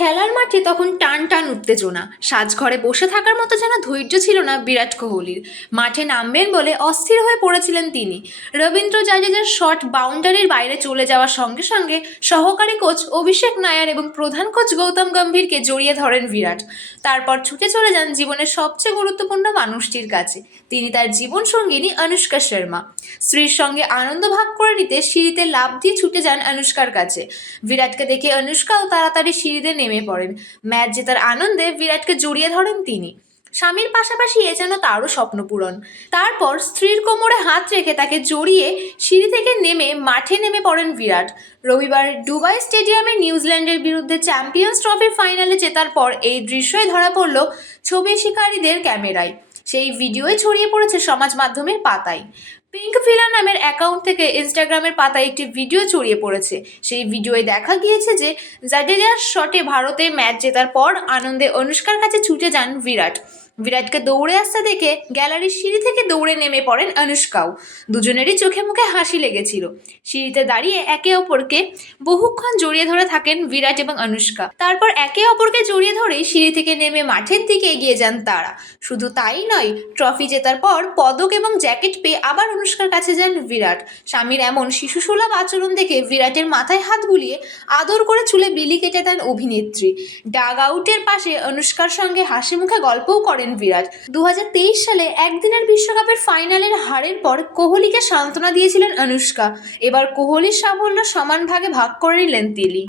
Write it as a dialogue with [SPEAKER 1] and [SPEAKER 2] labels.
[SPEAKER 1] খেলার মাঠে তখন টান টান উত্তেজনা। সাজঘরে বসে থাকার মতো যেন ধৈর্য ছিল না বিরাট কোহলির। মাঠে নামবেন বলে অস্থির হয়ে পড়েছিলেন তিনি। রবীন্দ্র জাডেজার শট বাউন্ডারির বাইরে চলে যাওয়ার সঙ্গে সঙ্গে সহকারী কোচ অভিষেক নায়ার এবং প্রধান কোচ গৌতম গম্ভীরকে জড়িয়ে ধরেন বিরাট। তারপর ছুটে চলে যান জীবনের সবচেয়ে গুরুত্বপূর্ণ মানুষটির কাছে। তিনি তার জীবন সঙ্গিনী অনুষ্কা শর্মা। স্ত্রীর সঙ্গে আনন্দ ভাগ করে নিতে সিঁড়িতে লাফ দিয়ে ছুটে যান অনুষ্কার কাছে। বিরাটকে দেখে অনুষ্কাও তাড়াতাড়ি সিঁড়িতে নেমে পড়েন। ম্যাচ জেতার আনন্দে বিরাটকে জড়িয়ে ধরেন তিনি। স্বামীর পাশাপাশি এ যেন তারও স্বপ্নপূরণ তারপর স্ত্রীর কোমরে হাত রেখে তাকে জড়িয়ে সিঁড়ি থেকে নেমে মাঠে নেমে পড়েন বিরাট। রবিবার ডুবাই স্টেডিয়ামে নিউজিল্যান্ডের বিরুদ্ধে চ্যাম্পিয়ন্স ট্রফির ফাইনালে জেতার পর এই দৃশ্যই ধরা পড়ল ছবি শিকারীদের ক্যামেরায়। সেই ভিডিওই ছড়িয়ে পড়েছে সমাজ মাধ্যমের পাতায়। পিঙ্ক ফিলা নামের অ্যাকাউন্ট থেকে ইনস্টাগ্রামের পাতায় একটি ভিডিও ছড়িয়ে পড়েছে। সেই ভিডিওয়ে দেখা গিয়েছে যে জাডেজার শটে ভারতে ম্যাচ জেতার পর আনন্দে অনুষ্কার কাছে ছুটে যান বিরাট। বিরাটকে দৌড়ে আসতে দেখে গ্যালারির সিঁড়ি থেকে দৌড়ে নেমে পড়েন অনুষ্কাও। দুজনেরই চোখে মুখে হাসি লেগেছিল। সিঁড়িতে দাঁড়িয়ে একে অপরকে বহুক্ষণ জড়িয়ে ধরে থাকেন বিরাট এবং অনুষ্কা। তারপর একে অপরকে জড়িয়ে ধরেই সিঁড়ি থেকে নেমে মাঠের দিকে এগিয়ে যান তারা। শুধু তাই নয়। ট্রফি জেতার পর পদক এবং জ্যাকেট পেয়ে আবার অনুষ্কার কাছে যান বিরাট। স্বামীর এমন শিশুসুলভ আচরণ দেখে বিরাটের মাথায় হাত বুলিয়ে আদর করে চুলে বিলি কেটে দেন অভিনেত্রী। ডাগ আউটের পাশে অনুষ্কার সঙ্গে হাসি মুখে গল্পও করেন বিরাট। দু হাজার তেইশ সালে একদিনের বিশ্বকাপের ফাইনালের হারের পর কোহলিকে সান্ত্বনা দিয়েছিলেন অনুষ্কা। এবার কোহলির সাফল্য সমান ভাগে ভাগ করে নিলেন তিনি।